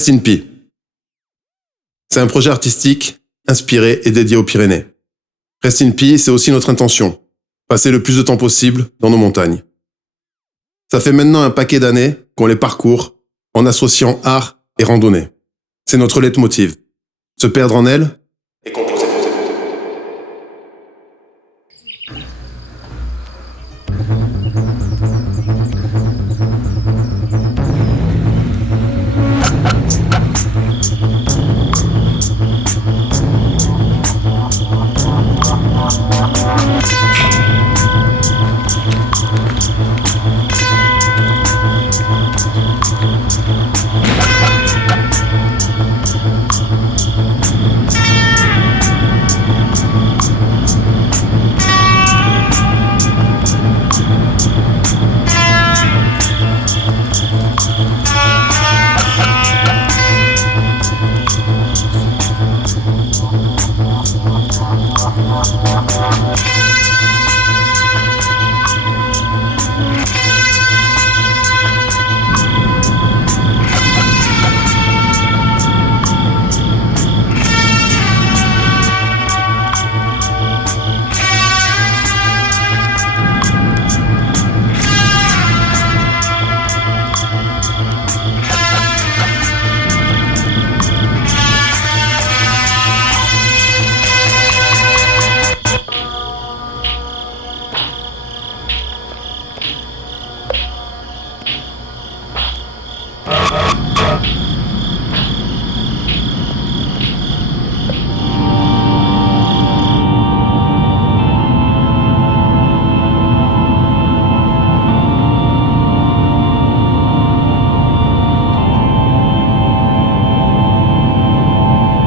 Rest in Peace. C'est un projet artistique, inspiré et dédié aux Pyrénées. Rest in Peace, c'est aussi notre intention. Passer le plus de temps possible dans nos montagnes. Ça fait maintenant un paquet d'années qu'on les parcourt en associant art et randonnée. C'est notre leitmotiv. Se perdre en elles et composer.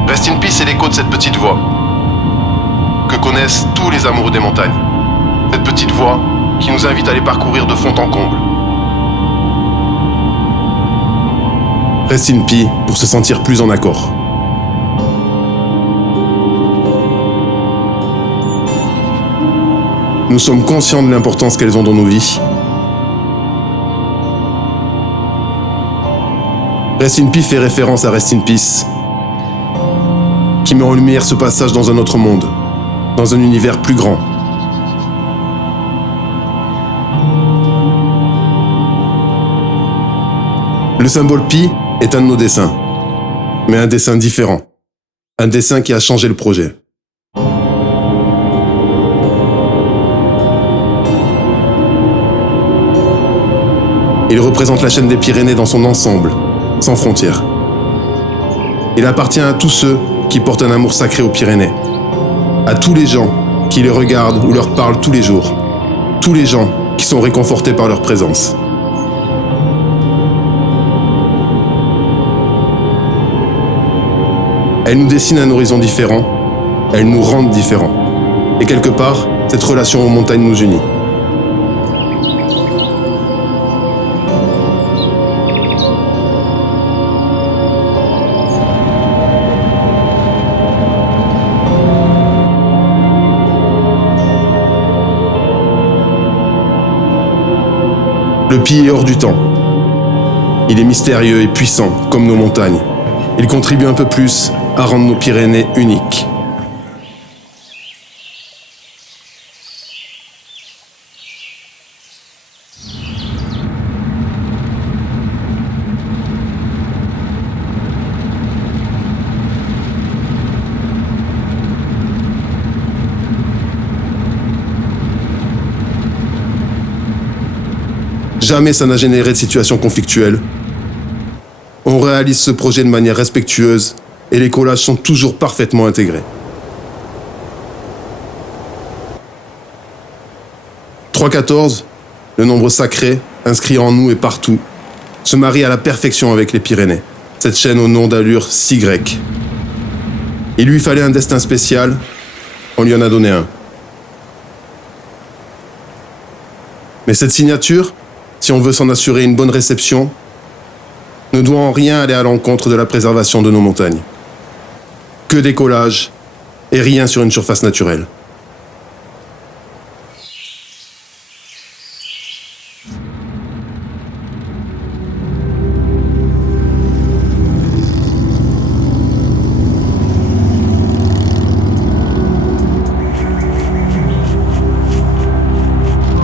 Rest in Peace, c'est l'écho de cette petite voix que connaissent tous les amoureux des montagnes. Cette petite voix qui nous invite à les parcourir de fond en comble. Rest in Peace pour se sentir plus en accord. Nous sommes conscients de l'importance qu'elles ont dans nos vies. Rest in Peace fait référence à Rest in Peace, qui met en lumière ce passage dans un autre monde, dans un univers plus grand. Le symbole pi est un de nos dessins, mais un dessin différent. Un dessin qui a changé le projet. Il représente la chaîne des Pyrénées dans son ensemble, sans frontières. Il appartient à tous ceux qui portent un amour sacré aux Pyrénées. À tous les gens qui les regardent ou leur parlent tous les jours. Tous les gens qui sont réconfortés par leur présence. Elles nous dessinent un horizon différent, elles nous rendent différents. Et quelque part, cette relation aux montagnes nous unit. Le Pi est hors du temps. Il est mystérieux et puissant, comme nos montagnes. Il contribue un peu plus à rendre nos Pyrénées uniques. Jamais ça n'a généré de situation conflictuelle. On réalise ce projet de manière respectueuse et les collages sont toujours parfaitement intégrés. 314, le nombre sacré, inscrit en nous et partout, se marie à la perfection avec les Pyrénées, cette chaîne au nom d'allure si grecque. Il lui fallait un destin spécial, on lui en a donné un. Mais cette signature, si on veut s'en assurer une bonne réception, ne doit en rien aller à l'encontre de la préservation de nos montagnes. Que des collages et rien sur une surface naturelle.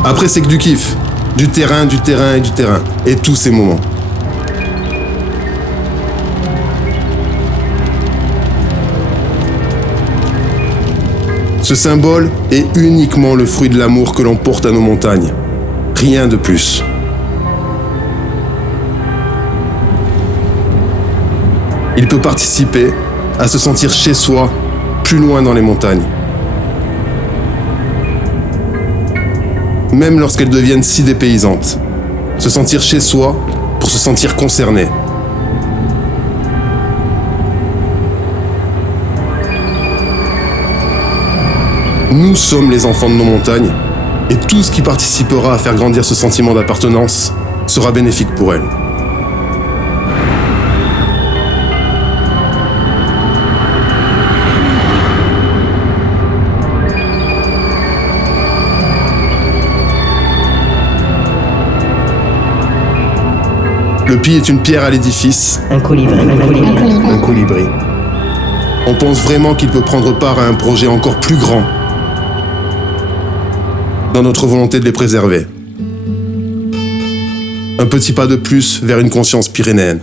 Après, c'est que du kiff. Du terrain, du terrain et du terrain. Et tous ces moments. Ce symbole est uniquement le fruit de l'amour que l'on porte à nos montagnes. Rien de plus. Il peut participer à se sentir chez soi, plus loin dans les montagnes. Même lorsqu'elles deviennent si dépaysantes. Se sentir chez soi pour se sentir concerné. Nous sommes les enfants de nos montagnes, et tout ce qui participera à faire grandir ce sentiment d'appartenance sera bénéfique pour elles. Le Pi est une pierre à l'édifice. Un colibri. Un colibri. On pense vraiment qu'il peut prendre part à un projet encore plus grand dans notre volonté de les préserver. Un petit pas de plus vers une conscience pyrénéenne.